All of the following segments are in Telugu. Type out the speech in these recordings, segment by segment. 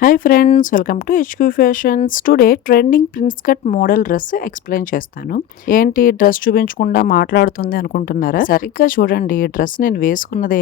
Hi friends welcome to HQ fashions today trending prince cut model dress explain చేస్తాను. ఏంటి డ్రెస్ చూపించకుండా మాట్లాడుతుంది అనుకుంటున్నారా? సరిగ్గా చూడండి ఈ డ్రెస్ నేను వేసుకున్నదే.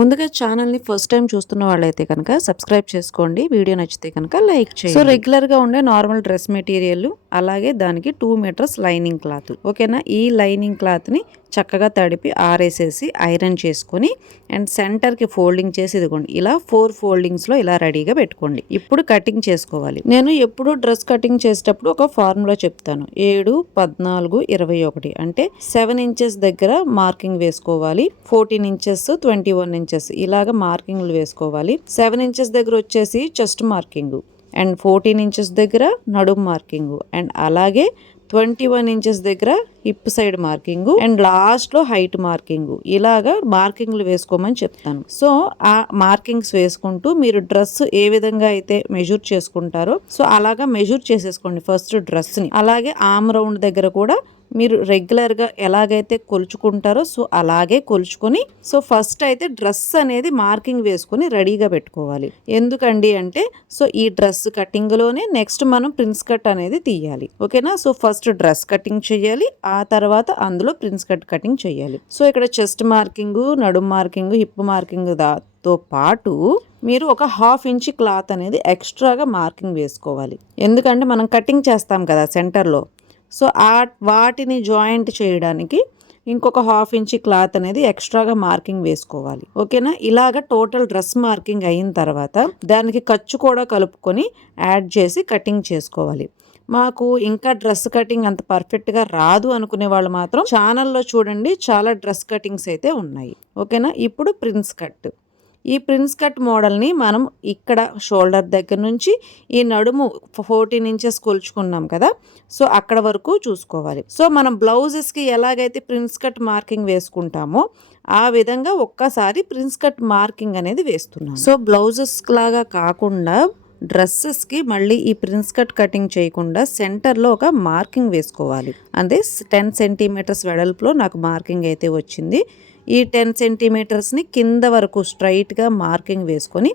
ముందుగా ఛానల్ని ఫస్ట్ టైం చూస్తున్న వాళ్ళైతే కనుక సబ్స్క్రైబ్ చేసుకోండి. వీడియో నచ్చితే కనుక లైక్ చేయండి. సో రెగ్యులర్గా ఉండే నార్మల్ డ్రెస్ మెటీరియల్ అలాగే దానికి టూ మీటర్స్ లైనింగ్ క్లాత్ ఓకేనా ఈ లైనింగ్ క్లాత్ని చక్కగా తడిపి ఆరేసేసి ఐరన్ చేసుకొని అండ్ సెంటర్కి ఫోల్డింగ్ చేసి ఇదిగోండి ఇలా ఫోర్ ఫోల్డింగ్స్లో ఇలా రెడీగా పెట్టుకోండి. ఇప్పుడు కటింగ్ చేసుకోవాలి. నేను ఎప్పుడు డ్రెస్ కటింగ్ చేసేటప్పుడు ఒక ఫార్ములా చెప్తాను. ఏడు పద్నాలుగు ఇరవై ఒకటి అంటే సెవెన్ ఇంచెస్ దగ్గర మార్కింగ్ వేసుకోవాలి. Fourteen inches twenty one inches ఇలాగ మార్కింగ్లు వేసుకోవాలి. సెవెన్ ఇంచెస్ దగ్గర వచ్చేసి chest marking and fourteen inches దగ్గర నడుము మార్కింగ్ అండ్ అలాగే ట్వంటీ వన్ ఇంచెస్ దగ్గర హిప్ సైడ్ మార్కింగ్ అండ్ లాస్ట్లో హైట్ మార్కింగ్ ఇలాగా మార్కింగ్లు వేసుకోమని చెప్తాను. సో ఆ మార్కింగ్స్ వేసుకుంటూ మీరు డ్రెస్ ఏ విధంగా అయితే మెజూర్ చేసుకుంటారో సో అలాగా మెజూర్ చేసేసుకోండి ఫస్ట్ డ్రెస్ని. అలాగే ఆమ్ రౌండ్ దగ్గర కూడా మీరు రెగ్యులర్గా ఎలాగైతే కొలుచుకుంటారో సో అలాగే కొలుచుకొని సో ఫస్ట్ అయితే డ్రెస్ అనేది మార్కింగ్ వేసుకొని రెడీగా పెట్టుకోవాలి. ఎందుకండి అంటే సో ఈ డ్రెస్ కటింగ్లోనే నెక్స్ట్ మనం ప్రిన్స్ కట్ అనేది తీయాలి. ఓకేనా సో ఫస్ట్ డ్రెస్ కటింగ్ చేయాలి ఆ తర్వాత అందులో ప్రిన్స్ కట్ కటింగ్ చేయాలి. సో ఇక్కడ చెస్ట్ మార్కింగ్ నడుము మార్కింగ్ హిప్ మార్కింగ్ దాతో పాటు మీరు ఒక హాఫ్ ఇంచ్ క్లాత్ అనేది ఎక్స్ట్రాగా మార్కింగ్ వేసుకోవాలి. ఎందుకంటే మనం కటింగ్ చేస్తాం కదా సెంటర్లో సో ఆ వాటిని జాయింట్ చేయడానికి ఇంకొక హాఫ్ ఇంచ్ క్లాత్ అనేది ఎక్స్ట్రాగా మార్కింగ్ వేసుకోవాలి. ఓకేనా? ఇలాగ టోటల్ డ్రెస్ మార్కింగ్ అయిన తర్వాత దానికి ఖర్చు కూడా కలుపుకొని యాడ్ చేసి కటింగ్ చేసుకోవాలి. మాకు ఇంకా డ్రెస్ కటింగ్ అంత పర్ఫెక్ట్గా రాదు అనుకునే వాళ్ళు మాత్రం ఛానల్లో చూడండి చాలా డ్రెస్ కటింగ్స్ అయితే ఉన్నాయి. ఓకేనా? ఇప్పుడు ప్రిన్స్ కట్. ఈ ప్రిన్స్ కట్ మోడల్ని మనం ఇక్కడ షోల్డర్ దగ్గర నుంచి ఈ నడుము ఫోర్టీన్ ఇంచెస్ కొలుచుకున్నాం కదా. సో అక్కడ వరకు చూసుకోవాలి. సో మనం బ్లౌజెస్కి ఎలాగైతే ప్రిన్స్ కట్ మార్కింగ్ వేసుకుంటామో ఆ విధంగా ఒక్కసారి ప్రిన్స్ కట్ మార్కింగ్ అనేది వేస్తున్నాం సో బ్లౌజెస్ లాగా కాకుండా డ్రెస్సెస్కి మళ్ళీ ఈ ప్రిన్స్ కట్ కటింగ్ చేయకుండా సెంటర్లో ఒక మార్కింగ్ వేసుకోవాలి. అంటే టెన్ సెంటీమీటర్స్ వెడల్పులో నాకు మార్కింగ్ అయితే వచ్చింది. ఈ టెన్ సెంటీమీటర్స్ని కింద వరకు స్ట్రైట్గా మార్కింగ్ వేసుకొని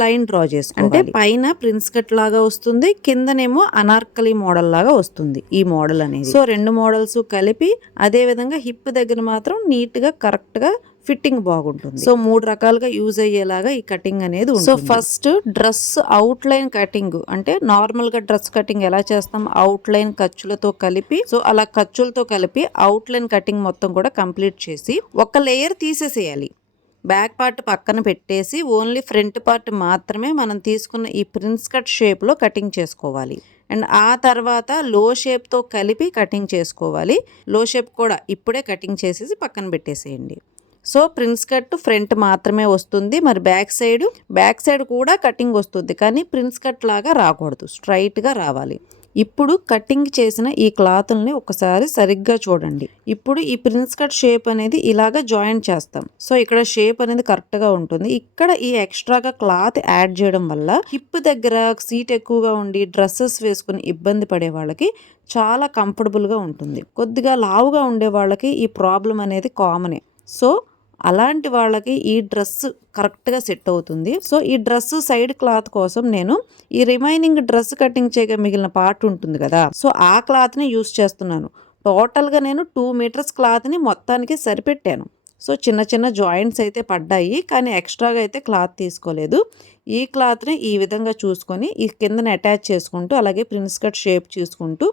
లైన్ డ్రా చేసుకోవాలి. అంటే పైన ప్రిన్స్ కట్ లాగా వస్తుంది కిందనేమో అనార్కలి మోడల్ లాగా వస్తుంది ఈ మోడల్ అనేది. సో రెండు మోడల్స్ కలిపి అదే విధంగా హిప్ దగ్గర మాత్రం నీట్గా కరెక్ట్గా ఫిట్టింగ్ బాగుంటుంది. సో మూడు రకాలుగా యూజ్ అయ్యేలాగా ఈ కటింగ్ అనేది so first dress outline cutting అంటే నార్మల్గా డ్రెస్ కటింగ్ ఎలా చేస్తాం? అవుట్ లైన్ ఖర్చులతో కలిపి సో అలా ఖర్చులతో కలిపి అవుట్ లైన్ కటింగ్ మొత్తం కూడా కంప్లీట్ చేసి ఒక లేయర్ తీసేసేయాలి. బ్యాక్ పార్ట్ పక్కన పెట్టేసి ఓన్లీ ఫ్రంట్ పార్ట్ మాత్రమే మనం తీసుకున్న ఈ ప్రిన్స్ కట్ షేప్లో కటింగ్ చేసుకోవాలి. అండ్ ఆ తర్వాత లో షేప్తో కలిపి కటింగ్ చేసుకోవాలి. లో షేప్ కూడా ఇప్పుడే కటింగ్ చేసేసి పక్కన పెట్టేసేయండి. సో ప్రిన్స్ కట్ ఫ్రంట్ మాత్రమే వస్తుంది. మరి బ్యాక్ సైడ్ బ్యాక్ సైడ్ కూడా కటింగ్ వస్తుంది. కానీ ప్రిన్స్ కట్ లాగా రాకూడదు. స్ట్రైట్గా రావాలి. ఇప్పుడు కటింగ్ చేసిన ఈ క్లాత్ని ఒకసారి సరిగ్గా చూడండి. ఇప్పుడు ఈ ప్రిన్స్ కట్ షేప్ అనేది ఇలాగ జాయింట్ చేస్తాం. సో ఇక్కడ షేప్ అనేది కరెక్ట్గా ఉంటుంది. ఇక్కడ ఈ ఎక్స్ట్రాగా క్లాత్ యాడ్ చేయడం వల్ల హిప్ దగ్గర సీట్ ఎక్కువగా ఉండి డ్రెస్సెస్ వేసుకుని ఇబ్బంది పడే వాళ్ళకి చాలా కంఫర్టబుల్గా ఉంటుంది. కొద్దిగా లావుగా ఉండే వాళ్ళకి ఈ ప్రాబ్లం అనేది కామనే సో అలాంటి వాళ్ళకి ఈ డ్రెస్ కరెక్ట్గా సెట్ అవుతుంది. సో ఈ డ్రెస్ సైడ్ క్లాత్ కోసం నేను ఈ రిమైనింగ్ డ్రెస్ కటింగ్ చేయగా మిగిలిన పార్ట్ ఉంటుంది కదా సో ఆ క్లాత్ని యూస్ చేస్తున్నాను. టోటల్గా నేను టూ మీటర్స్ క్లాత్ని మొత్తానికి సరిపెట్టాను. సో చిన్న చిన్న జాయింట్స్ అయితే పడ్డాయి కానీ ఎక్స్ట్రాగా అయితే క్లాత్ తీసుకోలేదు. ఈ క్లాత్ని ఈ విధంగా చూసుకొని ఈ కిందని అటాచ్ చేసుకుంటూ అలాగే ప్రిన్స్ కట్ షేప్ చూసుకుంటూ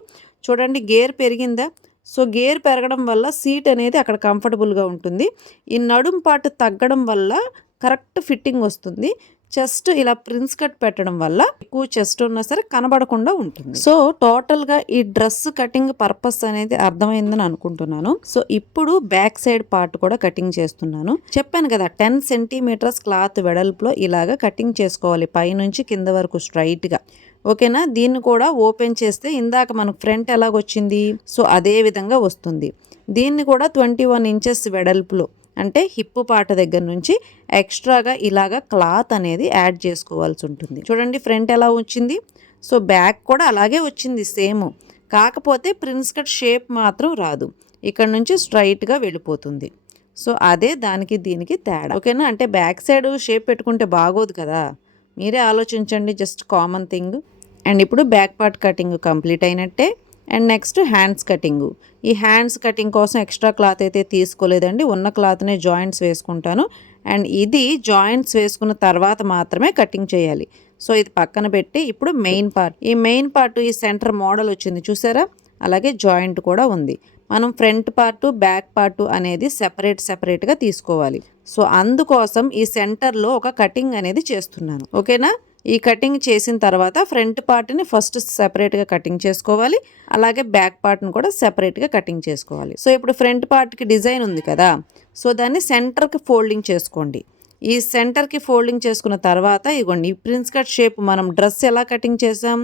చూడండి గేర్ పెరిగిందా? సో గేర్ పెరగడం వల్ల సీట్ అనేది అక్కడ కంఫర్టబుల్గా ఉంటుంది. ఈ నడుం పాటు తగ్గడం వల్ల కరెక్ట్ ఫిట్టింగ్ వస్తుంది. చెస్ట్ ఇలా ప్రిన్స్ కట్ పెట్టడం వల్ల ఎక్కువ చెస్ట్ ఉన్నా సరే కనబడకుండా ఉంటుంది. సో టోటల్గా ఈ డ్రెస్ కటింగ్ పర్పస్ అనేది అర్థమైందని అనుకుంటున్నాను. సో ఇప్పుడు బ్యాక్ సైడ్ పార్ట్ కూడా కటింగ్ చేస్తున్నాను. చెప్పాను కదా టెన్ సెంటీమీటర్స్ క్లాత్ వెడల్పులో ఇలాగా కటింగ్ చేసుకోవాలి పైనుంచి కింద వరకు స్ట్రైట్గా. ఓకేనా? దీన్ని కూడా ఓపెన్ చేస్తే ఇందాక మనకు ఫ్రంట్ ఎలాగొచ్చింది? సో అదే విధంగా వస్తుంది. దీన్ని కూడా ట్వంటీ వన్ ఇంచెస్ వెడల్పులో అంటే హిప్ పాట దగ్గర నుంచి ఎక్స్ట్రాగా ఇలాగా క్లాత్ అనేది యాడ్ చేసుకోవాల్సి ఉంటుంది. చూడండి ఫ్రంట్ ఎలా వచ్చింది? సో బ్యాక్ కూడా అలాగే వచ్చింది సేమ్. కాకపోతే ప్రిన్స్ కట్ షేప్ మాత్రం రాదు. ఇక్కడ నుంచి స్ట్రైట్గా వెళ్ళిపోతుంది. సో అదే దానికి దీనికి తేడా. ఓకేనా? అంటే బ్యాక్ సైడ్ షేప్ పెట్టుకుంటే బాగోదు కదా? మీరే ఆలోచించండి జస్ట్ కామన్ థింగ్. అండ్ ఇప్పుడు బ్యాక్ పార్ట్ కటింగ్ కంప్లీట్ అయినట్టే. And next hands cutting. ఈ హ్యాండ్స్ కటింగ్ కోసం ఎక్స్ట్రా క్లాత్ అయితే తీసుకోలేదండి. ఉన్న క్లాత్నే జాయింట్స్ వేసుకుంటాను. అండ్ ఇది జాయింట్స్ వేసుకున్న తర్వాత మాత్రమే కటింగ్ చేయాలి. సో ఇది పక్కన పెట్టి ఇప్పుడు మెయిన్ పార్ట్. ఈ మెయిన్ పార్ట్ ఈ సెంటర్ మోడల్ వచ్చింది చూసారా? అలాగే జాయింట్ కూడా ఉంది. మనం ఫ్రంట్ పార్ట్ బ్యాక్ పార్ట్ అనేది సెపరేట్ సెపరేట్గా తీసుకోవాలి. సో అందుకోసం ఈ సెంటర్లో ఒక కటింగ్ అనేది చేస్తున్నాను. ఓకేనా? ఈ కటింగ్ చేసిన తర్వాత ఫ్రంట్ పార్ట్ని ఫస్ట్ సెపరేట్గా కటింగ్ చేసుకోవాలి. అలాగే బ్యాక్ పార్ట్ని కూడా సెపరేట్గా కటింగ్ చేసుకోవాలి. సో ఇప్పుడు ఫ్రంట్ పార్ట్కి డిజైన్ ఉంది కదా. సో దాన్ని సెంటర్కి ఫోల్డింగ్ చేసుకోండి. ఈ సెంటర్కి ఫోల్డింగ్ చేసుకున్న తర్వాత ఇగోండి ఈ ప్రిన్స్ కట్ షేప్ మనం డ్రెస్ ఎలా కటింగ్ చేసాం?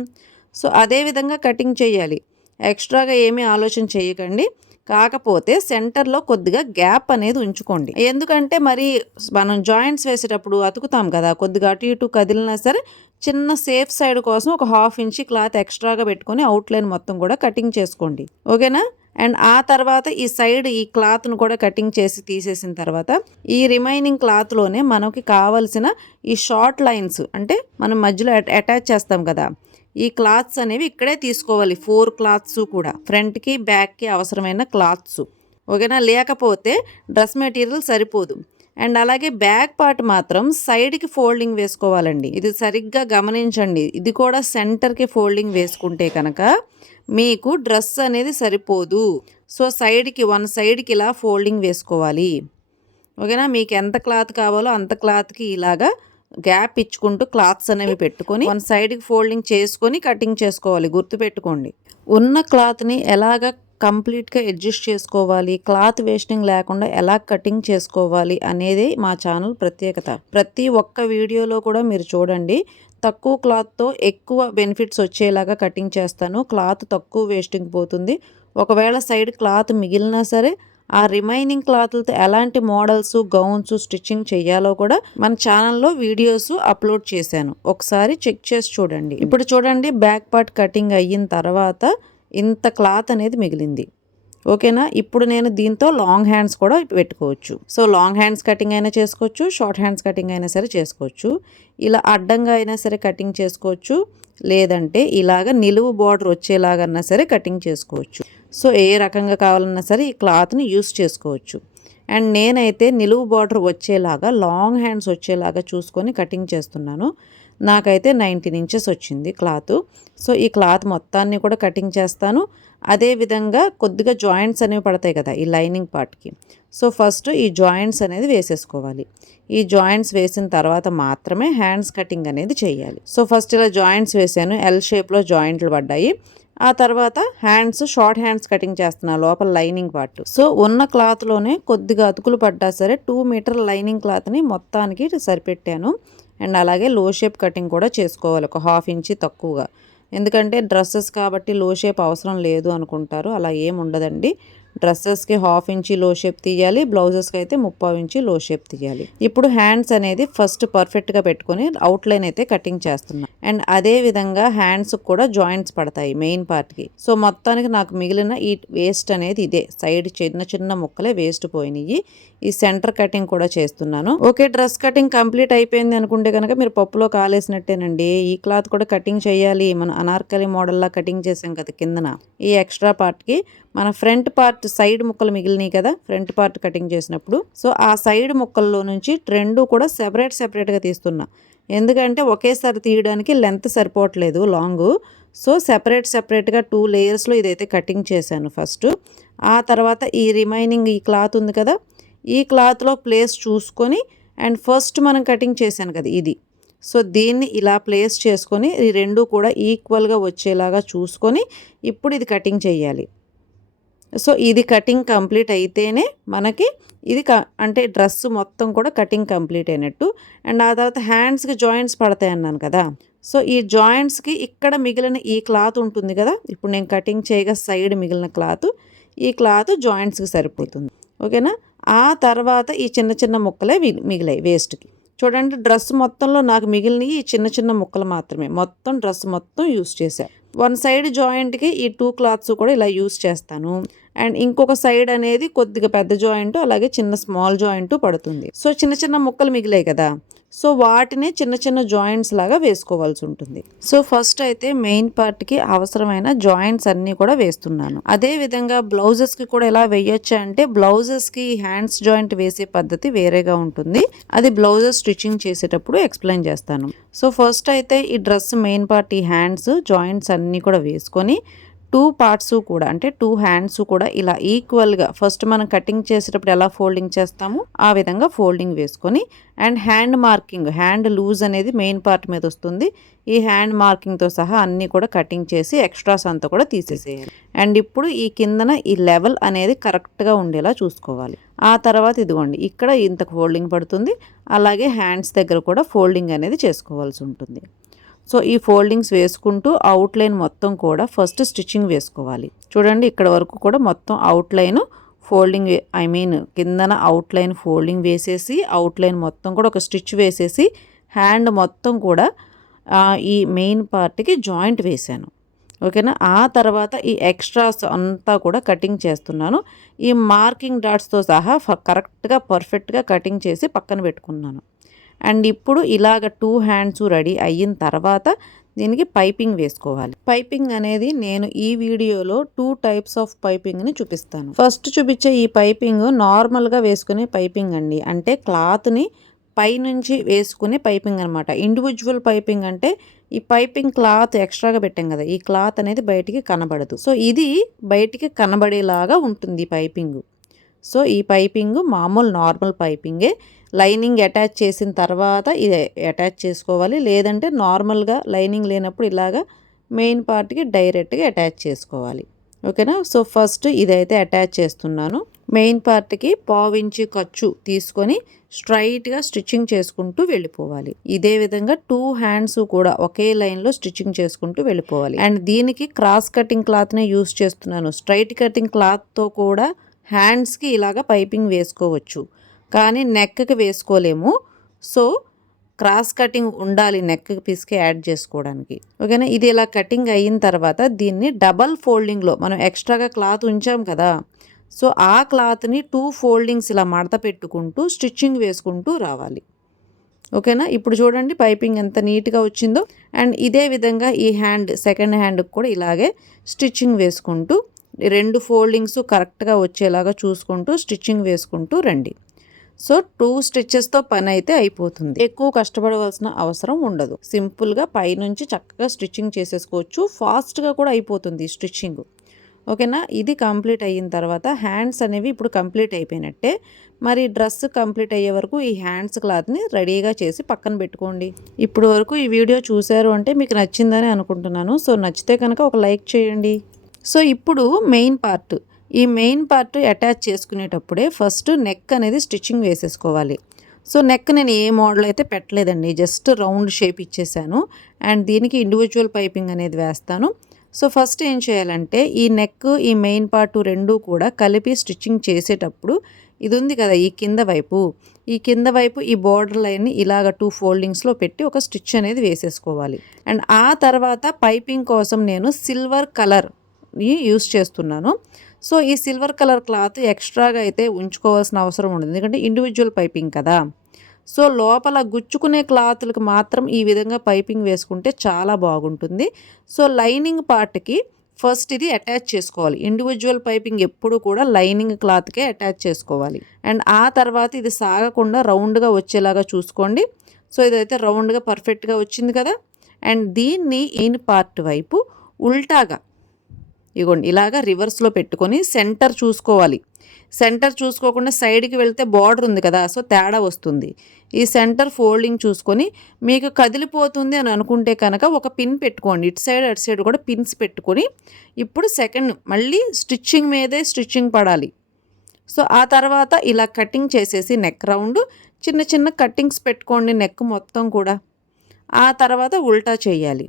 సో అదే విధంగా కటింగ్ చేయాలి. ఎక్స్ట్రాగా ఏమీ ఆలోచన చేయకండి. కాకపోతే సెంటర్లో కొద్దిగా గ్యాప్ అనేది ఉంచుకోండి. ఎందుకంటే మరి మనం జాయింట్స్ వేసేటప్పుడు అతుకుతాం కదా కొద్దిగా అటు ఇటు కదిలినా సరే చిన్న సేఫ్ సైడ్ కోసం ఒక హాఫ్ ఇంచ్ క్లాత్ ఎక్స్ట్రాగా పెట్టుకొని అవుట్లైన్ మొత్తం కూడా కటింగ్ చేసుకోండి. ఓకేనా? అండ్ ఆ తర్వాత ఈ సైడ్ ఈ క్లాత్ను కూడా కటింగ్ చేసి తీసేసిన తర్వాత ఈ రిమైనింగ్ క్లాత్లోనే మనకి కావలసిన ఈ షార్ట్ లైన్స్ అంటే మనం మధ్యలో అటాచ్ చేస్తాం కదా ఈ క్లాత్స్ అనేవి ఇక్కడే తీసుకోవాలి. ఫోర్ క్లాత్స్ కూడా. ఫ్రంట్కి బ్యాక్కి అవసరమైన క్లాత్స్. ఓకేనా? లేకపోతే డ్రెస్ మెటీరియల్ సరిపోదు. అండ్ అలాగే బ్యాక్ పార్ట్ మాత్రం సైడ్కి ఫోల్డింగ్ వేసుకోవాలండి. ఇది సరిగ్గా గమనించండి. ఇది కూడా సెంటర్కి ఫోల్డింగ్ వేసుకుంటే కనుక మీకు డ్రెస్ అనేది సరిపోదు. సో సైడ్కి వన్ సైడ్కి ఇలా ఫోల్డింగ్ వేసుకోవాలి. ఓకేనా? మీకు ఎంత క్లాత్ కావాలో అంత క్లాత్కి ఇలాగా గ్యాప్ ఇచ్చుకుంటూ క్లాత్స్ అనేవి పెట్టుకొని వన్ సైడ్కి ఫోల్డింగ్ చేసుకొని కటింగ్ చేసుకోవాలి. గుర్తుపెట్టుకోండి. ఉన్న క్లాత్ని ఎలాగ కంప్లీట్గా అడ్జస్ట్ చేసుకోవాలి? క్లాత్ వేస్టింగ్ లేకుండా ఎలా కటింగ్ చేసుకోవాలి? అనేది మా ఛానల్ ప్రత్యేకత. ప్రతి ఒక్క వీడియోలో కూడా మీరు చూడండి. తక్కువ క్లాత్తో ఎక్కువ బెనిఫిట్స్ వచ్చేలాగా కటింగ్ చేస్తాను. క్లాత్ తక్కువ వేస్టింగ్ పోతుంది. ఒకవేళ సైడ్ క్లాత్ మిగిలినా సరే ఆ రిమైనింగ్ క్లాత్లతో ఎలాంటి మోడల్స్ గౌన్స్ స్టిచ్చింగ్ చేయాలో కూడా మన ఛానల్లో వీడియోస్ అప్లోడ్ చేశాను. ఒకసారి చెక్ చేసి చూడండి. ఇప్పుడు చూడండి బ్యాక్ పార్ట్ కటింగ్ అయిన తర్వాత ఇంత క్లాత్ అనేది మిగిలింది. ఓకేనా? ఇప్పుడు నేను దీంతో లాంగ్ హ్యాండ్స్ కూడా పెట్టుకోవచ్చు. సో లాంగ్ హ్యాండ్స్ కటింగ్ అయినా చేసుకోవచ్చు షార్ట్ హ్యాండ్స్ కటింగ్ అయినా సరే చేసుకోవచ్చు. ఇలా అడ్డంగా అయినా సరే కటింగ్ చేసుకోవచ్చు. లేదంటే ఇలాగ నిలువు బార్డర్ వచ్చేలాగన్నా సరే కటింగ్ చేసుకోవచ్చు. సో ఏ రకంగా కావాలన్నా సరే ఈ క్లాత్ని యూస్ చేసుకోవచ్చు. అండ్ నేనైతే నిలువు బార్డర్ వచ్చేలాగా లాంగ్ హ్యాండ్స్ వచ్చేలాగా చూసుకొని కటింగ్ చేస్తున్నాను. నాకైతే నైన్టీన్ ఇంచెస్ వచ్చింది క్లాత్. సో ఈ క్లాత్ మొత్తాన్ని కూడా కటింగ్ చేస్తాను. అదేవిధంగా కొద్దిగా జాయింట్స్ అనేవి పడతాయి కదా ఈ లైనింగ్ పార్ట్కి. సో ఫస్ట్ ఈ జాయింట్స్ అనేది వేసేసుకోవాలి. ఈ జాయింట్స్ వేసిన తర్వాత మాత్రమే హ్యాండ్స్ కటింగ్ అనేది చేయాలి. సో ఫస్ట్ ఇలా జాయింట్స్ వేసాను. ఎల్ షేప్లో జాయింట్లు పడ్డాయి. ఆ తర్వాత హ్యాండ్స్ షార్ట్ హ్యాండ్స్ కటింగ్ చేస్తున్నా లోపల లైనింగ్ పార్ట్. సో ఉన్న క్లాత్లోనే కొద్దిగా అతుకులు పడ్డా సరే టూ మీటర్ లైనింగ్ క్లాత్ని మొత్తానికి సరిపెట్టాను. అండ్ అలాగే లో షేప్ కటింగ్ కూడా చేసుకోవాలి. ఒక హాఫ్ ఇంచి తక్కువగా. ఎందుకంటే డ్రెస్సెస్ కాబట్టి లో షేప్ అవసరం లేదు అనుకుంటారు అలా ఏం ఉండదండి. డ్రెస్సెస్కి హాఫ్ ఇంచి లో షేప్ తీయాలి బ్లౌజెస్కి అయితే ముప్పావు ఇంచి లో షేప్ తీయాలి. ఇప్పుడు హ్యాండ్స్ అనేది ఫస్ట్ పర్ఫెక్ట్గా పెట్టుకొని అవుట్లైన్ అయితే కటింగ్ చేస్తున్నాను అండ్ అదే విధంగా హ్యాండ్స్ కూడా జాయింట్స్ పడతాయి మెయిన్ పార్ట్కి. సో మొత్తానికి నాకు మిగిలిన ఈ వేస్ట్ అనేది ఇదే. సైడ్ చిన్న చిన్న ముక్కలే వేస్ట్ పోయినాయి ఈ సెంటర్ కటింగ్ కూడా చేస్తున్నాను. ఓకే డ్రెస్ కటింగ్ కంప్లీట్ అయిపోయింది అనుకుంటే కనుక మీరు పప్పులో కాలేసినట్టేనండి. ఈ క్లాత్ కూడా కటింగ్ చేయాలి. మనం అనార్కలి మోడల్లా కటింగ్ చేసాం కదా కిందన. ఈ ఎక్స్ట్రా పార్ట్కి మన ఫ్రంట్ పార్ట్ సైడ్ ముక్కలు మిగిలినాయి కదా ఫ్రంట్ పార్ట్ కటింగ్ చేసినప్పుడు. సో ఆ సైడ్ ముక్కల్లో నుంచి రెండు కూడా సెపరేట్ సెపరేట్గా తీస్తున్నా. ఎందుకంటే ఒకేసారి తీయడానికి లెంత్ సరిపోవట్లేదు లాంగ్. సో సెపరేట్ సెపరేట్గా టూ లేయర్స్లో ఇదైతే కటింగ్ చేశాను ఫస్ట్. ఆ తర్వాత ఈ రిమైనింగ్ ఈ క్లాత్ ఉంది కదా ఈ క్లాత్లో ప్లేస్ చూసుకొని అండ్ ఫస్ట్ మనం కటింగ్ చేశాను కదా ఇది. సో దీన్ని ఇలా ప్లేస్ చేసుకొని ఈ రెండు కూడా ఈక్వల్గా వచ్చేలాగా చూసుకొని ఇప్పుడు ఇది కటింగ్ చేయాలి. సో ఇది కటింగ్ కంప్లీట్ అయితేనే మనకి ఇది క అంటే డ్రెస్ మొత్తం కూడా కటింగ్ కంప్లీట్ అయినట్టు. అండ్ ఆ తర్వాత హ్యాండ్స్కి జాయింట్స్ పడతాయి అన్నాను కదా. సో ఈ జాయింట్స్కి ఇక్కడ మిగిలిన ఈ క్లాత్ ఉంటుంది కదా. ఇప్పుడు నేను కటింగ్ చేయగా సైడ్ మిగిలిన క్లాత్ ఈ క్లాత్ జాయింట్స్కి సరిపోతుంది. ఓకేనా? ఆ తర్వాత ఈ చిన్న చిన్న ముక్కలే మిగిలాయి వేస్ట్కి. చూడండి డ్రెస్ మొత్తంలో నాకు మిగిలినవి ఈ చిన్న చిన్న ముక్కలు మాత్రమే. మొత్తం డ్రెస్ మొత్తం యూస్ చేశాను వన్ సైడ్ జాయింట్కి ఈ టూ క్లాత్స్ కూడా ఇలా యూస్ చేస్తాను. అండ్ ఇంకొక సైడ్ అనేది కొద్దిగా పెద్ద జాయింట్ అలాగే చిన్న స్మాల్ జాయింట్ పడుతుంది. సో చిన్న చిన్న ముక్కలు మిగిలాయి కదా. సో వాటిని చిన్న చిన్న జాయింట్స్ లాగా వేసుకోవాల్సి ఉంటుంది. సో ఫస్ట్ అయితే మెయిన్ పార్ట్కి అవసరమైన జాయింట్స్ అన్నీ కూడా వేస్తున్నాను. అదే విధంగా బ్లౌజెస్కి కూడా ఎలా వేయొచ్చు అంటే బ్లౌజెస్కి హ్యాండ్స్ జాయింట్ వేసే పద్ధతి వేరేగా ఉంటుంది. అది బ్లౌజెస్ స్టిచ్చింగ్ చేసేటప్పుడు ఎక్స్ప్లెయిన్ చేస్తాను. సో ఫస్ట్ అయితే ఈ డ్రెస్ మెయిన్ పార్ట్ ఈ హ్యాండ్స్ జాయింట్స్ అన్నీ కూడా వేసుకొని టూ పార్ట్స్ కూడా అంటే టూ హ్యాండ్స్ కూడా ఇలా ఈక్వల్గా ఫస్ట్ మనం కటింగ్ చేసేటప్పుడు ఎలా ఫోల్డింగ్ చేస్తాము? ఆ విధంగా ఫోల్డింగ్ వేసుకొని and hand marking hand loose అనేది మెయిన్ పార్ట్ మీద వస్తుంది. ఈ హ్యాండ్ మార్కింగ్తో సహా అన్నీ కూడా కటింగ్ చేసి ఎక్స్ట్రాస్ అంతా కూడా తీసేసేయాలి. అండ్ ఇప్పుడు ఈ కిందన ఈ లెవెల్ అనేది కరెక్ట్గా ఉండేలా చూసుకోవాలి. ఆ తర్వాత ఇదిగోండి ఇక్కడ ఇంతకు ఫోల్డింగ్ పడుతుంది. అలాగే హ్యాండ్స్ దగ్గర కూడా ఫోల్డింగ్ అనేది చేసుకోవాల్సి ఉంటుంది. సో ఈ ఫోల్డింగ్స్ వేసుకుంటూ అవుట్లైన్ మొత్తం కూడా ఫస్ట్ స్టిచ్చింగ్ వేసుకోవాలి. చూడండి ఇక్కడ వరకు కూడా మొత్తం అవుట్లైన్ ఫోల్డింగ్ ఐ మీన్ కిందన అవుట్లైన్ ఫోల్డింగ్ వేసేసి అవుట్లైన్ మొత్తం కూడా ఒక స్టిచ్ వేసేసి హ్యాండ్ మొత్తం కూడా ఈ మెయిన్ పార్ట్కి జాయింట్ వేశాను ఓకేనా ఆ తర్వాత ఈ ఎక్స్ట్రాస్ అంతా కూడా కటింగ్ చేస్తున్నాను. ఈ మార్కింగ్ డాట్స్తో సహా కరెక్ట్గా పర్ఫెక్ట్గా కటింగ్ చేసి పక్కన పెట్టుకున్నాను. అండ్ ఇప్పుడు ఇలాగ టూ హ్యాండ్స్ రెడీ అయిన తర్వాత దీనికి పైపింగ్ వేసుకోవాలి. పైపింగ్ అనేది నేను ఈ వీడియోలో టూ టైప్స్ ఆఫ్ పైపింగ్ని చూపిస్తాను. ఫస్ట్ చూపించే ఈ పైపింగ్ నార్మల్గా వేసుకునే పైపింగ్ అండి. అంటే క్లాత్ని పైనుంచి వేసుకునే పైపింగ్ అనమాట ఇండివిజువల్ పైపింగ్ అంటే ఈ పైపింగ్ క్లాత్ ఎక్స్ట్రాగా పెట్టాం కదా ఈ క్లాత్ అనేది బయటికి కనబడదు. సో ఇది బయటికి కనబడేలాగా ఉంటుంది పైపింగ్. సో ఈ పైపింగ్ మామూలు నార్మల్ పైపింగే లైనింగ్ అటాచ్ చేసిన తర్వాత ఇది అటాచ్ చేసుకోవాలి. లేదంటే నార్మల్గా లైనింగ్ లేనప్పుడు ఇలాగా మెయిన్ పార్ట్కి డైరెక్ట్గా అటాచ్ చేసుకోవాలి. ఓకేనా? సో ఫస్ట్ ఇదైతే అటాచ్ చేస్తున్నాను. మెయిన్ పార్ట్కి పావించి ఖర్చు తీసుకొని స్ట్రైట్గా స్టిచ్చింగ్ చేసుకుంటూ వెళ్ళిపోవాలి. ఇదే విధంగా టూ హ్యాండ్స్ కూడా ఒకే లైన్లో స్టిచ్చింగ్ చేసుకుంటూ వెళ్ళిపోవాలి. అండ్ దీనికి క్రాస్ కటింగ్ క్లాత్నే యూస్ చేస్తున్నాను. స్ట్రైట్ కటింగ్ క్లాత్తో కూడా హ్యాండ్స్కి ఇలాగ పైపింగ్ వేసుకోవచ్చు. కానీ నెక్కి వేసుకోలేము. సో క్రాస్ కటింగ్ ఉండాలి నెక్ పీస్కి యాడ్ చేసుకోవడానికి. ఓకేనా? ఇది ఇలా కటింగ్ అయిన తర్వాత దీన్ని డబల్ ఫోల్డింగ్లో మనం ఎక్స్ట్రాగా క్లాత్ ఉంచాం కదా? సో ఆ క్లాత్ని టూ ఫోల్డింగ్స్ ఇలా మడత పెట్టుకుంటూ స్టిచ్చింగ్ వేసుకుంటూ రావాలి. ఓకేనా? ఇప్పుడు చూడండి పైపింగ్ ఎంత నీట్గా వచ్చిందో. అండ్ ఇదే విధంగా ఈ హ్యాండ్ సెకండ్ హ్యాండ్కి కూడా ఇలాగే స్టిచ్చింగ్ వేసుకుంటూ రెండు ఫోల్డింగ్స్ కరెక్ట్గా వచ్చేలాగా చూసుకుంటూ స్టిచ్చింగ్ వేసుకుంటూ రండి. సో టూ స్టిచ్చెస్తో పని అయితే అయిపోతుంది. ఎక్కువ కష్టపడవలసిన అవసరం ఉండదు. సింపుల్గా పైనుంచి చక్కగా స్టిచ్చింగ్ చేసేసుకోవచ్చు. ఫాస్ట్గా కూడా అయిపోతుంది స్టిచ్చింగ్. ఓకేనా? ఇది కంప్లీట్ అయిన తర్వాత హ్యాండ్స్ అనేవి ఇప్పుడు కంప్లీట్ అయిపోయినట్టే. మరి డ్రెస్ కంప్లీట్ అయ్యే వరకు ఈ హ్యాండ్స్ క్లాత్ని రెడీగా చేసి పక్కన పెట్టుకోండి. ఇప్పుడు వరకు ఈ వీడియో చూశారు అంటే మీకు నచ్చిందని అనుకుంటున్నాను. సో నచ్చితే కనుక ఒక లైక్ చేయండి. సో ఇప్పుడు మెయిన్ పార్ట్. ఈ మెయిన్ పార్ట్ అటాచ్ చేసుకునేటప్పుడే ఫస్ట్ నెక్ అనేది స్టిచ్చింగ్ వేసేసుకోవాలి. సో నెక్ నేను ఏ మోడల్ అయితే పెట్టలేదండి. జస్ట్ రౌండ్ షేప్ ఇచ్చేసాను. అండ్ దీనికి ఇండివిజువల్ పైపింగ్ అనేది వేస్తాను. సో ఫస్ట్ ఏం చేయాలంటే ఈ నెక్ ఈ మెయిన్ పార్ట్ రెండు కూడా కలిపి స్టిచ్చింగ్ చేసేటప్పుడు ఇది ఉంది కదా ఈ కింద వైపు. ఈ కింద వైపు ఈ బోర్డర్ లైన్ని ఇలాగ టూ ఫోల్డింగ్స్లో పెట్టి ఒక స్టిచ్ అనేది వేసేసుకోవాలి. అండ్ ఆ తర్వాత పైపింగ్ కోసం నేను సిల్వర్ కలర్ని యూస్ చేస్తున్నాను. సో ఈ సిల్వర్ కలర్ క్లాత్ ఎక్స్ట్రాగా అయితే ఉంచుకోవాల్సిన అవసరం ఉండదు. ఎందుకంటే ఇండివిజువల్ పైపింగ్ కదా. సో లోపల గుచ్చుకునే క్లాత్లకు మాత్రం ఈ విధంగా పైపింగ్ వేసుకుంటే చాలా బాగుంటుంది. సో లైనింగ్ పార్ట్కి ఫస్ట్ ఇది అటాచ్ చేసుకోవాలి. ఇండివిజువల్ పైపింగ్ ఎప్పుడు కూడా లైనింగ్ క్లాత్కే అటాచ్ చేసుకోవాలి. అండ్ ఆ తర్వాత ఇది సాగకుండా రౌండ్గా వచ్చేలాగా చూసుకోండి. సో ఇదైతే రౌండ్గా పర్ఫెక్ట్గా వచ్చింది కదా. అండ్ దీన్ని ఇన్ పార్ట్ వైపు ఉల్టాగా ఇగోండి ఇలాగా రివర్స్లో పెట్టుకొని సెంటర్ చూసుకోవాలి. సెంటర్ చూసుకోకుండా సైడ్కి వెళ్తే బార్డర్ ఉంది కదా సో తేడా వస్తుంది. ఈ సెంటర్ ఫోల్డింగ్ చూసుకొని మీకు కదిలిపోతుంది అని అనుకుంటే కనుక ఒక పిన్ పెట్టుకోండి. ఇటు సైడ్ అటు సైడ్ కూడా పిన్స్ పెట్టుకొని ఇప్పుడు సెకండ్ మళ్ళీ స్టిచ్చింగ్ మీదే స్టిచ్చింగ్ పడాలి. సో ఆ తర్వాత ఇలా కటింగ్ చేసేసి నెక్ రౌండ్ చిన్న చిన్న కట్టింగ్స్ పెట్టుకోండి నెక్ మొత్తం కూడా. ఆ తర్వాత ఉల్టా చేయాలి.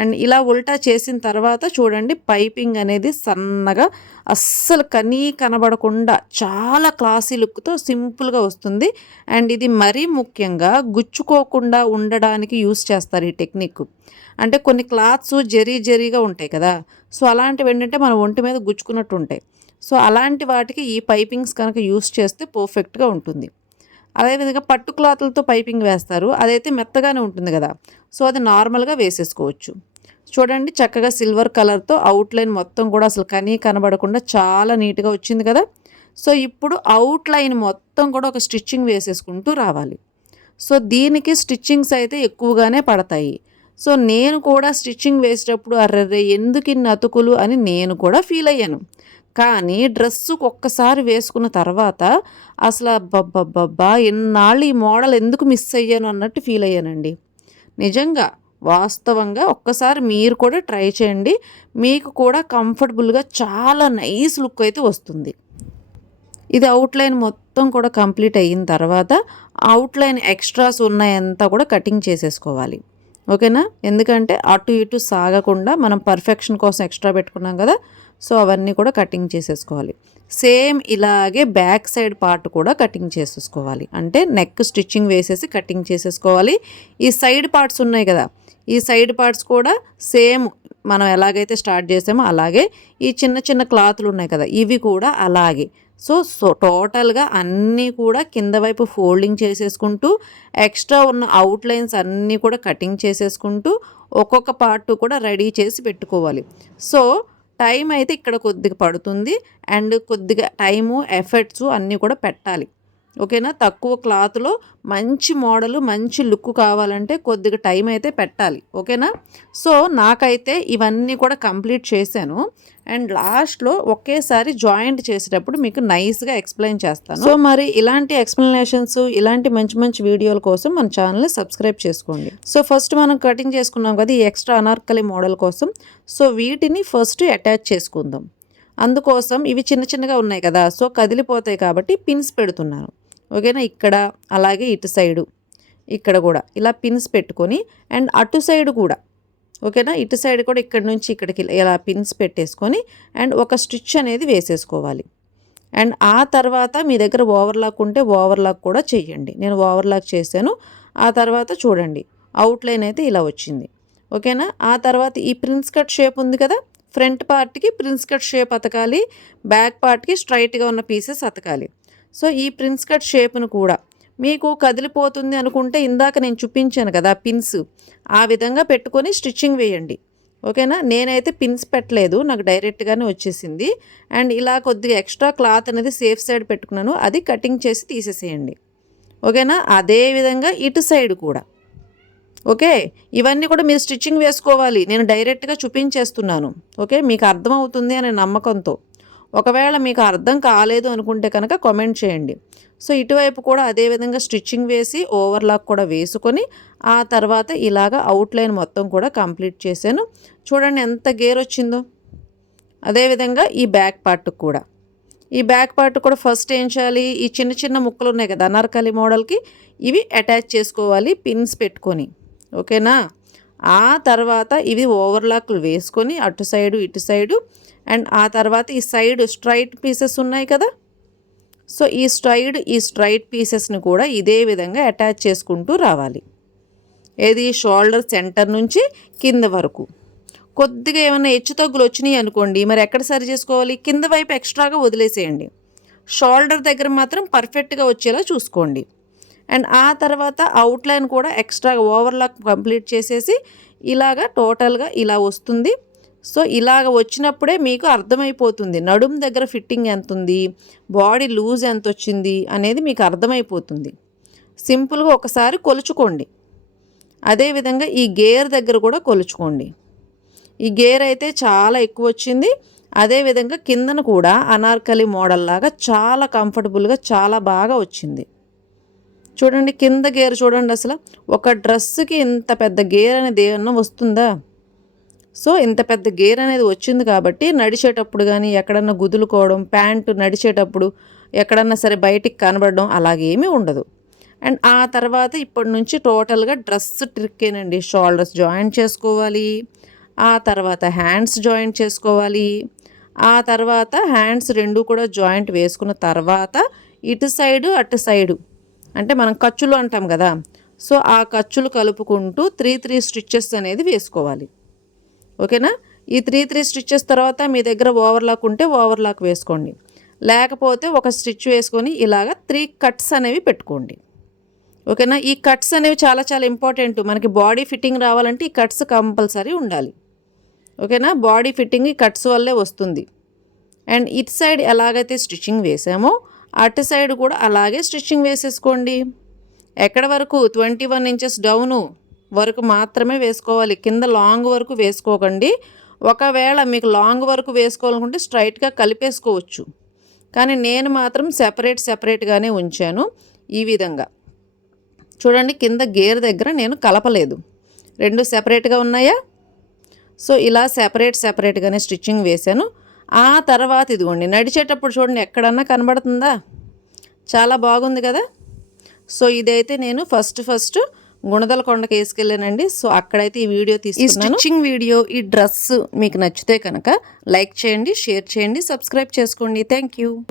అండ్ ఇలా ఉల్టా చేసిన తర్వాత చూడండి పైపింగ్ అనేది సన్నగా అస్సలు కనీ కనబడకుండా చాలా క్లాసీ లుక్తో సింపుల్గా వస్తుంది. అండ్ ఇది మరీ ముఖ్యంగా గుచ్చుకోకుండా ఉండడానికి యూస్ చేస్తారు ఈ టెక్నిక్. అంటే కొన్ని క్లాత్స్ జరీ జరీగా ఉంటాయి కదా సో అలాంటివి ఏంటంటే మన ఒంటి మీద గుచ్చుకున్నట్టు ఉంటాయి. సో అలాంటి వాటికి ఈ పైపింగ్స్ కనుక యూస్ చేస్తే పర్ఫెక్ట్గా ఉంటుంది. అదేవిధంగా పట్టు క్లాతులతో పైపింగ్ వేస్తారు. అదైతే మెత్తగానే ఉంటుంది కదా. సో అది నార్మల్గా వేసేసుకోవచ్చు. చూడండి చక్కగా సిల్వర్ కలర్తో అవుట్లైన్ మొత్తం కూడా అసలు కనీ కనబడకుండా చాలా నీట్గా వచ్చింది కదా. సో ఇప్పుడు అవుట్లైన్ మొత్తం కూడా ఒక స్టిచ్చింగ్ వేసేసుకుంటూ రావాలి. సో దీనికి స్టిచ్చింగ్స్ అయితే ఎక్కువగానే పడతాయి. సో నేను కూడా స్టిచ్చింగ్ వేసేటప్పుడు అర్రర్రే ఎందుకు ఇన్ని అతుకులు అని నేను కూడా ఫీల్ అయ్యాను. కానీ డ్రెస్సుకు ఒక్కసారి వేసుకున్న తర్వాత అసలు అబ్బబ్బబ్బబ్బా ఎన్నాళ్ళు ఈ మోడల్ ఎందుకు మిస్ అయ్యాను అన్నట్టు ఫీల్ అయ్యానండి. నిజంగా వాస్తవంగా ఒక్కసారి మీరు కూడా ట్రై చేయండి. మీకు కూడా కంఫర్టబుల్గా చాలా నైస్ లుక్ అయితే వస్తుంది. ఇది అవుట్లైన్ మొత్తం కూడా కంప్లీట్ అయిన తర్వాత అవుట్లైన్ ఎక్స్ట్రాస్ ఉన్నాయంతా కూడా కటింగ్ చేసేసుకోవాలి. ఓకేనా? ఎందుకంటే అటు ఇటు సాగకుండా మనం పర్ఫెక్షన్ కోసం ఎక్స్ట్రా పెట్టుకున్నాం కదా సో అవన్నీ కూడా కటింగ్ చేసేసుకోవాలి. సేమ్ ఇలాగే బ్యాక్ సైడ్ పార్ట్ కూడా కటింగ్ చేసేసుకోవాలి. అంటే నెక్ స్టిచ్చింగ్ వేసేసి కటింగ్ చేసేసుకోవాలి. ఈ సైడ్ పార్ట్స్ ఉన్నాయి కదా ఈ సైడ్ పార్ట్స్ కూడా సేమ్ మనం ఎలాగైతే స్టార్ట్ చేసామో అలాగే ఈ చిన్న చిన్న క్లాతులు ఉన్నాయి కదా ఇవి కూడా అలాగే. సో సో టోటల్గా అన్నీ కూడా కింద వైపు ఫోల్డింగ్ చేసేసుకుంటూ ఎక్స్ట్రా ఉన్న అవుట్లైన్స్ అన్నీ కూడా కటింగ్ చేసేసుకుంటూ ఒక్కొక్క పార్ట్ కూడా రెడీ చేసి పెట్టుకోవాలి. సో టైం అయితే ఇక్కడ కొద్దిగా పడుతుంది. అండ్ కొద్దిగా టైము ఎఫర్ట్స్ అన్నీ కూడా పెట్టాలి. ఓకేనా? తక్కువ క్లాత్లో మంచి మోడల్ మంచి లుక్ కావాలంటే కొద్దిగా టైం అయితే పెట్టాలి. ఓకేనా? సో నాకైతే ఇవన్నీ కూడా కంప్లీట్ చేశాను. అండ్ లాస్ట్లో ఒకేసారి జాయింట్ చేసేటప్పుడు మీకు నైస్గా ఎక్స్ప్లెయిన్ చేస్తాను. సో మరి ఇలాంటి ఎక్స్ప్లెనేషన్స్ ఇలాంటి మంచి మంచి వీడియోల కోసం మన ఛానల్ని సబ్స్క్రైబ్ చేసుకోండి. సో ఫస్ట్ మనం కటింగ్ చేసుకున్నాం కదా ఈ ఎక్స్ట్రా అనార్కలి మోడల్ కోసం. సో వీటిని ఫస్ట్ అటాచ్ చేసుకుందాం. అందుకోసం ఇవి చిన్న చిన్నగా ఉన్నాయి కదా సో కదిలిపోతాయి కాబట్టి పిన్స్ పెడుతున్నాను. ఓకేనా? ఇక్కడ అలాగే ఇటు సైడు ఇక్కడ కూడా. ఇలా పిన్స్ పెట్టుకొని అండ్ అటు సైడ్ కూడా. ఓకేనా? ఇటు సైడ్ కూడా ఇక్కడ నుంచి ఇక్కడికి ఇలా పిన్స్ పెట్టేసుకొని అండ్ ఒక స్టిచ్ అనేది వేసేసుకోవాలి. అండ్ ఆ తర్వాత మీ దగ్గర ఓవర్లాక్ ఉంటే ఓవర్లాక్ కూడా చేయండి నేను ఓవర్లాక్ చేశాను. ఆ తర్వాత చూడండి. అవుట్లైన్ అయితే ఇలా వచ్చింది. ఓకేనా? ఆ తర్వాత ఈ ప్రిన్స్ కట్ షేప్ ఉంది కదా? ఫ్రంట్ పార్ట్కి ప్రిన్స్ కట్ షేప్ అతకాలి. బ్యాక్ పార్ట్కి స్ట్రైట్గా ఉన్న పీసెస్ అతకాలి. సో ఈ ప్రిన్స్ కట్ షేప్ను కూడా మీకు కదిలిపోతుంది అనుకుంటే ఇందాక నేను చూపించాను కదా పిన్స్ ఆ విధంగా పెట్టుకొని స్టిచ్చింగ్ వేయండి. ఓకేనా? నేనైతే పిన్స్ పెట్టలేదు నాకు డైరెక్ట్గానే వచ్చేసింది. అండ్ ఇలా కొద్దిగా ఎక్స్ట్రా క్లాత్ అనేది సేఫ్ సైడ్ పెట్టుకున్నాను అది కటింగ్ చేసి తీసేసేయండి. ఓకేనా? అదే విధంగా ఇటు సైడ్ కూడా. ఓకే? ఇవన్నీ కూడా మీరు స్టిచ్చింగ్ వేసుకోవాలి నేను డైరెక్ట్గా చూపించేస్తున్నాను. ఓకే? మీకు అర్థమవుతుంది అనే నమ్మకంతో. ఒకవేళ మీకు అర్థం కాలేదు అనుకుంటే కనుక కామెంట్ చేయండి. సో ఇటువైపు కూడా అదేవిధంగా స్టిచ్చింగ్ వేసి ఓవర్లాక్ కూడా వేసుకొని ఆ తర్వాత ఇలాగ అవుట్లైన్ మొత్తం కూడా కంప్లీట్ చేశాను. చూడండి ఎంత గేర్ వచ్చిందో. అదేవిధంగా ఈ బ్యాక్ పార్ట్ కూడా. ఈ బ్యాక్ పార్ట్ కూడా ఫస్ట్ ఏం చేయాలి? ఈ చిన్న చిన్న ముక్కలు ఉన్నాయి కదా అనార్కలి మోడల్కి ఇవి అటాచ్ చేసుకోవాలి పిన్స్ పెట్టుకొని. ఓకేనా ఆ తర్వాత ఇవి ఓవర్లాక్లు వేసుకొని అటు సైడు ఇటు సైడు అండ్ ఆ తర్వాత ఈ సైడ్ స్ట్రైట్ పీసెస్ ఉన్నాయి కదా? సో ఈ స్ట్రైడ్ ఈ స్ట్రైట్ పీసెస్ని కూడా ఇదే విధంగా అటాచ్ చేసుకుంటూ రావాలి. ఏది? షోల్డర్ సెంటర్ నుంచి కింద వరకు. కొద్దిగా ఏమైనా హెచ్చు తగ్గులు వచ్చినాయి అనుకోండి మరి ఎక్కడ సరి చేసుకోవాలి? కింద వైపు ఎక్స్ట్రాగా వదిలేసేయండి. షోల్డర్ దగ్గర మాత్రం పర్ఫెక్ట్గా వచ్చేలా చూసుకోండి. అండ్ ఆ తర్వాత అవుట్లైన్ కూడా ఎక్స్ట్రా ఓవర్లాక్ కంప్లీట్ చేసేసి ఇలాగా టోటల్గా ఇలా వస్తుంది. సో ఇలాగ వచ్చినప్పుడే మీకు అర్థమైపోతుంది నడుం దగ్గర ఫిట్టింగ్ ఎంత ఉంది బాడీ లూజ్ ఎంత వచ్చింది అనేది మీకు అర్థమైపోతుంది. సింపుల్గా ఒకసారి కొలుచుకోండి. అదేవిధంగా ఈ గేర్ దగ్గర కూడా కొలుచుకోండి. ఈ గేర్ అయితే చాలా ఎక్కువ వచ్చింది. అదేవిధంగా కిందన కూడా అనార్కలి మోడల్ లాగా చాలా కంఫర్టబుల్గా చాలా బాగా వచ్చింది. చూడండి కింద గేర్ చూడండి అసలు. ఒక డ్రెస్సుకి ఇంత పెద్ద గేర్ అనేది ఏమన్నా వస్తుందా? సో ఇంత పెద్ద గేర్ అనేది వచ్చింది కాబట్టి నడిచేటప్పుడు కానీ ఎక్కడన్నా గుదులుకోవడం ప్యాంటు నడిచేటప్పుడు ఎక్కడన్నా సరే బయటికి కనబడడం అలాగేమీ ఉండదు. అండ్ ఆ తర్వాత ఇప్పటి నుంచి టోటల్గా డ్రెస్ ట్రిక్కేనండి షోల్డర్స్ జాయింట్ చేసుకోవాలి ఆ తర్వాత హ్యాండ్స్ జాయింట్ చేసుకోవాలి ఆ తర్వాత హ్యాండ్స్ రెండు కూడా జాయింట్ వేసుకున్న తర్వాత ఇటు సైడు అటు సైడు అంటే మనం ఖర్చులు అంటాం కదా. సో ఆ ఖర్చులు కలుపుకుంటూ త్రీ త్రీ స్టిచ్చెస్ అనేది వేసుకోవాలి. ఓకేనా? ఈ త్రీ త్రీ స్టిచ్చెస్ తర్వాత మీ దగ్గర ఓవర్లాక్ ఉంటే ఓవర్లాక్ వేసుకోండి. లేకపోతే ఒక స్టిచ్ వేసుకొని ఇలాగ త్రీ కట్స్ అనేవి పెట్టుకోండి. ఓకేనా? ఈ కట్స్ అనేవి చాలా చాలా ఇంపార్టెంట్. మనకి బాడీ ఫిట్టింగ్ రావాలంటే ఈ కట్స్ కంపల్సరీ ఉండాలి. ఓకేనా? బాడీ ఫిట్టింగ్ ఈ కట్స్ వల్లే వస్తుంది. అండ్ ఇట్ సైడ్ ఎలాగైతే స్టిచ్చింగ్ వేసామో అటు సైడ్ కూడా అలాగే స్టిచ్చింగ్ వేసేసుకోండి. ఎక్కడ వరకు ట్వంటీ వన్ ఇంచెస్ డౌను వరకు మాత్రమే వేసుకోవాలి. కింద లాంగ్ వరకు వేసుకోకండి. ఒకవేళ మీకు లాంగ్ వరకు వేసుకోవాలనుకుంటే స్ట్రైట్గా కలిపేసుకోవచ్చు. కానీ నేను మాత్రం సెపరేట్ సెపరేట్గానే ఉంచాను ఈ విధంగా. చూడండి కింద గేర్ దగ్గర నేను కలపలేదు. రెండు సెపరేట్గా ఉన్నాయా? సో ఇలా సెపరేట్ సెపరేట్గానే స్టిచ్చింగ్ వేశాను. ఆ తర్వాత ఇదిగోండి నడిచేటప్పుడు చూడండి ఎక్కడన్నా కనబడుతుందా? చాలా బాగుంది కదా? సో ఇదైతే నేను ఫస్ట్ ఫస్ట్ గుణదల కొండకి వేసుకెళ్ళానండి. సో అక్కడైతే ఈ వీడియో తీసుకున్నాను. స్టిచ్చింగ్ వీడియో ఈ డ్రెస్ మీకు నచ్చితే కనుక లైక్ చేయండి షేర్ చేయండి సబ్స్క్రైబ్ చేసుకోండి. Thank you.